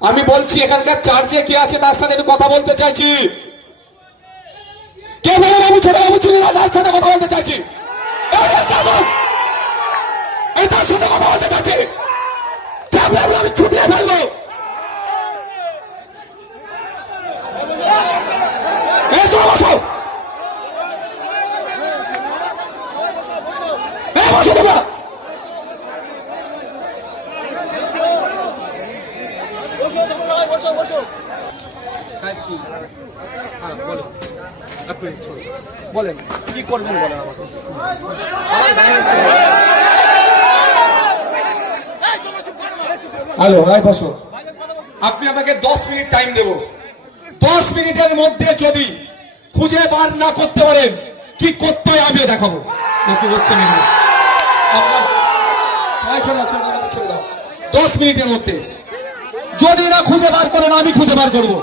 আমি বলছি এখানকার চার্জে কে আছে তার সাথে একটু কথা বলতে চাইছি। কে বলে বাবু ছোট বাবু ছিল তার সাথে কথা বলতে চাইছি। তার সাথে কথা বলতে চাইছি। আমি ছুটিয়ে ফেলবো। বসো তোমরা। বলেন কি করবেন বলেন আমাকে। হ্যালো, ভাই বসো। আপনি আমাকে 10 মিনিট টাইম দেব। 10 মিনিটের মধ্যে যদি খুঁজে বার না করতে পারেন কি করতে হয় আমি দেখাবো। নাকি বলছেন না? 10 মিনিটের মধ্যে যদি না খুঁজে বার করেন আমি খুঁজে বার করবো।